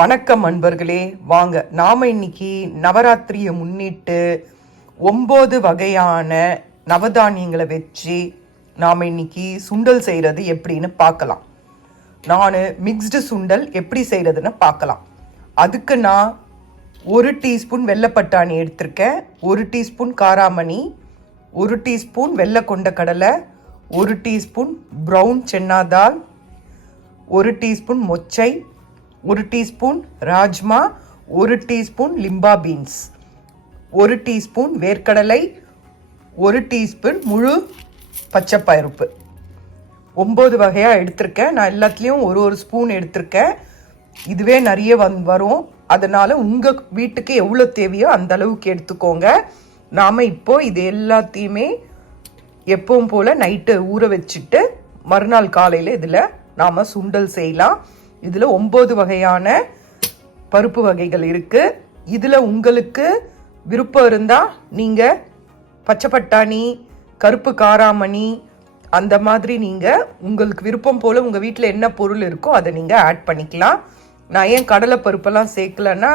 வணக்கம் அன்பர்களே, வாங்க நாம இன்னைக்கு நவராத்திரியை முன்னிட்டு 9 வகையான நவதானியங்களை வச்சு நாம இன்னைக்கு சுண்டல் செய்கிறது எப்படின்னு பார்க்கலாம். நான் மிக்ஸ்டு சுண்டல் எப்படி செய்கிறதுன்னு பார்க்கலாம். அதுக்கு நான் 1 டீஸ்பூன் வெள்ளைப்பட்டாணி எடுத்திருக்கேன், 1 டீஸ்பூன் காராமணி, 1 டீஸ்பூன் வெள்ளை கொண்ட கடலை, 1 teaspoon brown chana dal, 1 teaspoon மொச்சை, 1 teaspoon rajma, 1 teaspoon lima beans, 1 teaspoon வேர்க்கடலை, 1 டீஸ்பூன் முழு பச்சைப்பருப்பு. 9 வகையாக எடுத்திருக்கேன். நான் எல்லாத்துலேயும் ஒரு ஸ்பூன் எடுத்திருக்கேன். இதுவே நிறைய வரும். அதனால் உங்கள் வீட்டுக்கு எவ்வளோ தேவையோ அந்த அளவுக்கு எடுத்துக்கோங்க. நாம் இப்போது இது எல்லாத்தையுமே எப்பவும் போல் நைட்டு ஊற வச்சுட்டு மறுநாள் காலையில் இதில் நாம் சுண்டல் செய்யலாம். இதில் 9 வகையான பருப்பு வகைகள் இருக்குது. இதில் உங்களுக்கு விருப்பம் இருந்தால் நீங்கள் பச்சை பட்டாணி, கருப்பு காராமணி அந்த மாதிரி நீங்கள் உங்களுக்கு விருப்பம் போல் உங்கள் வீட்டில் என்ன பொருள் இருக்கோ அதை நீங்கள் ஆட் பண்ணிக்கலாம். நான் ஏன் கடலைப்பருப்பெல்லாம் சேர்க்கலைன்னா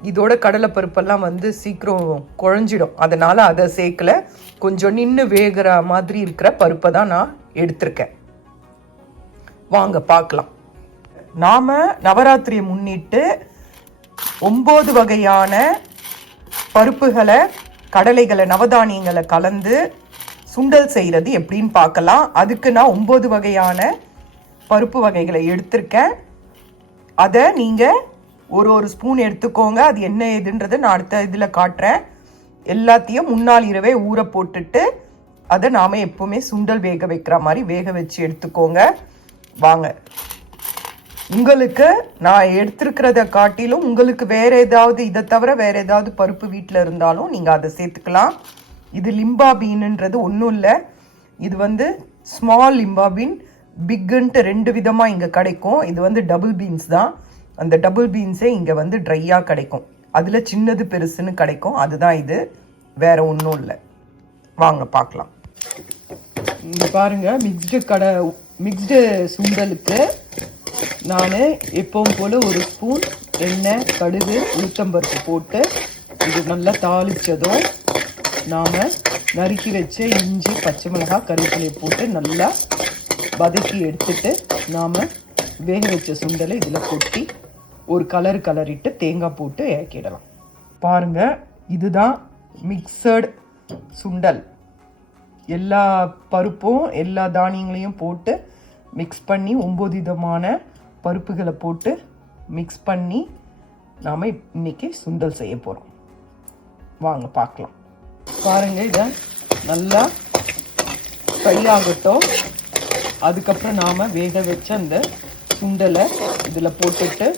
இதோட கடலைப்பருப்பெல்லாம் சீக்கிரம் குழஞ்சிடும், அதனால் அதை சேர்க்கலை. கொஞ்சம் நின்று வேகிற மாதிரி இருக்கிற பருப்பை தான் நான் எடுத்திருக்கேன். வாங்க பார்க்கலாம். நாம் நவராத்திரியை முன்னிட்டு 9 வகையான பருப்புகளை, கடலைகளை, நவதானியங்களை கலந்து சுண்டல் செய்கிறது எப்படின்னு பார்க்கலாம். அதுக்கு நான் 9 வகையான பருப்பு வகைகளை எடுத்திருக்கேன். அதை நீங்கள் ஒரு ஸ்பூன் எடுத்துக்கோங்க. அது என்ன ஏதுன்றதை நான் அடுத்த இதில் காட்டுறேன். எல்லாத்தையும் முன்னாள் இரவே ஊற போட்டுட்டு அதை நாம் எப்போவுமே சுண்டல் வேக வைக்கிற மாதிரி வேக வச்சு எடுத்துக்கோங்க. வாங்க, உங்களுக்கு நான் எடுத்துருக்கிறத காட்டிலும் உங்களுக்கு வேறு ஏதாவது இதை தவிர வேறு ஏதாவது பருப்பு வீட்டில் இருந்தாலும் நீங்கள் அதை சேர்த்துக்கலாம். இது லிம்பா பீனுன்றது ஒன்றும் இல்லை. இது ஸ்மால் லிம்பா பீன், பிக்குன்ட்டு 2 விதமாக இங்கே கிடைக்கும். இது டபுள் பீன்ஸ் தான். அந்த டபுள் பீன்ஸே இங்கே ட்ரையாக கிடைக்கும். அதில் சின்னது பெருசுன்னு கிடைக்கும். அதுதான் இது, வேறு ஒன்றும் இல்லை. வாங்க பார்க்கலாம். இங்கே பாருங்கள், மிக்ஸ்டு சுண்டலுக்கு நான் எப்பவும் போல் 1 ஸ்பூன் எண்ணெய், கடுகு, உளுத்தம்பருப்பு போட்டு இது நல்லா தாளித்ததும் நாம் நறுக்கி வச்ச இஞ்சி, பச்சை மிளகாய், கருவேப்பிலையை போட்டு நல்லா வதக்கி எடுத்துட்டு நாம் வேக வச்ச சுண்டலை இதில் கொட்டி ஒரு கலரிட்டு தேங்காய் போட்டு இறக்கிடலாம். பாருங்கள், இதுதான் மிக்சடு சுண்டல். எல்லா பருப்பும் எல்லா தானியங்களையும் போட்டு மிக்ஸ் பண்ணி 9 விதமான பருப்புகளை போட்டு மிக்ஸ் பண்ணி நாம் இன்னைக்கு சுண்டல் செய்ய போகிறோம். வாங்க பார்க்கலாம். பாருங்கள், இதை நல்லா ஃப்ரை ஆகட்டும். அதுக்கப்புறம் நாம் வேக வச்ச அந்த சுண்டலை இதில் போட்டுட்டு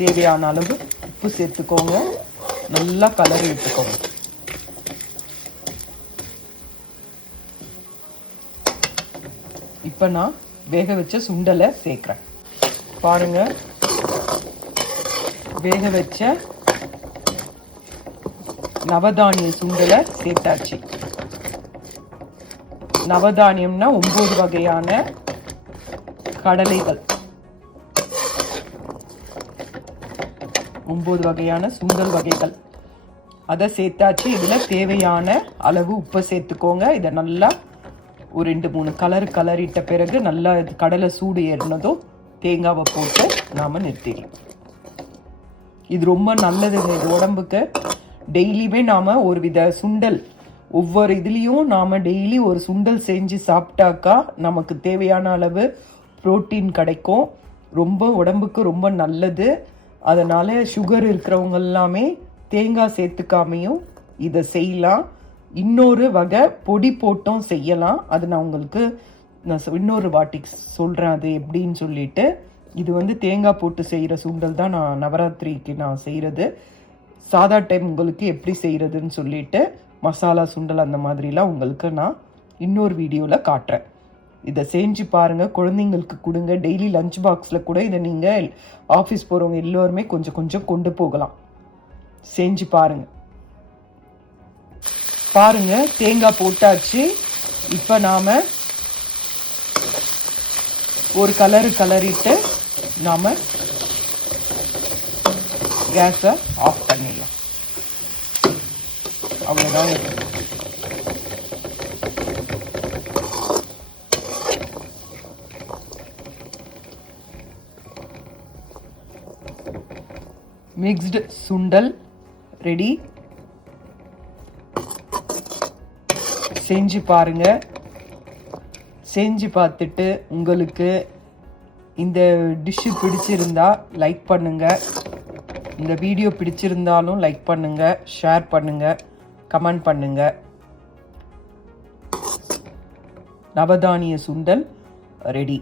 தேவையான அளவு உப்பு சேர்த்துக்கோங்க. நல்லா கலரி விட்டுக்கோங்க. இப்போ நான் வேக வச்ச சுண்டலை சேர்க்குறேன். பாருங்கள், வேக வச்ச நவதானிய சுண்டலை சேர்த்தாச்சு. நவதானியம்னா 9 வகையான கடலைகள், 9 வகையான சுண்டல் வகைகள் அதை சேர்த்தாச்சு. இதில் தேவையான அளவு உப்பை சேர்த்துக்கோங்க. இதை நல்லா ஒரு 2-3 கலரிட்ட பிறகு நல்லா கடலை சூடு ஏறினதும் தேங்காவை போட்டு நாம் நிறுத்திடலாம். இது ரொம்ப நல்லதுங்க, இது உடம்புக்கு. டெய்லியுமே நாம் ஒரு வித சுண்டல், ஒவ்வொரு இதுலேயும் நாம் டெய்லி ஒரு சுண்டல் செஞ்சு சாப்பிட்டாக்கா நமக்கு தேவையான அளவு புரோட்டீன் கிடைக்கும். ரொம்ப உடம்புக்கு ரொம்ப நல்லது. அதனால் சுகர் இருக்கிறவங்க எல்லாமே தேங்காய் சேர்த்துக்காமையும் இதை செய்யலாம். இன்னொரு வகை பொடி போட்டும் செய்யலாம். அது நான் உங்களுக்கு இன்னொரு வாட்டி சொல்கிறேன் அது எப்படின்னு சொல்லிட்டு. இது தேங்காய் போட்டு செய்கிற சுண்டல் தான் நான் நவராத்திரிக்கு நான் செய்கிறது. சாதா டைம் உங்களுக்கு எப்படி செய்கிறதுன்னு சொல்லிட்டு மசாலா சுண்டல் அந்த மாதிரிலாம் உங்களுக்கு நான் இன்னொரு வீடியோவில் காட்டுறேன். இதை செஞ்சு பாருங்கள், குழந்தைங்களுக்கு கொடுங்க. டெய்லி லஞ்ச் பாக்ஸில் கூட இதை நீங்கள் ஆஃபீஸ் போகிறவங்க எல்லோருமே கொஞ்சம் கொஞ்சம் கொண்டு போகலாம். செஞ்சு பாருங்கள். பாருங்கள், தேங்காய் போட்டாச்சு. இப்போ நாம் ஒரு கலரிட்டு நாம் கேஸை ஆஃப் பண்ணிடலாம். அவ்வளோதான். மிக்ஸ்டு சுண்டல் ரெடி. செஞ்சு பாருங்க. செஞ்சு பார்த்துட்டு உங்களுக்கு இந்த டிஷ்ஷு பிடிச்சிருந்தா லைக் பண்ணுங்க. இந்த வீடியோ பிடிச்சிருந்தாலும் லைக் பண்ணுங்க, ஷேர் பண்ணுங்க, கமெண்ட் பண்ணுங்க. நவதானிய சுண்டல் ரெடி.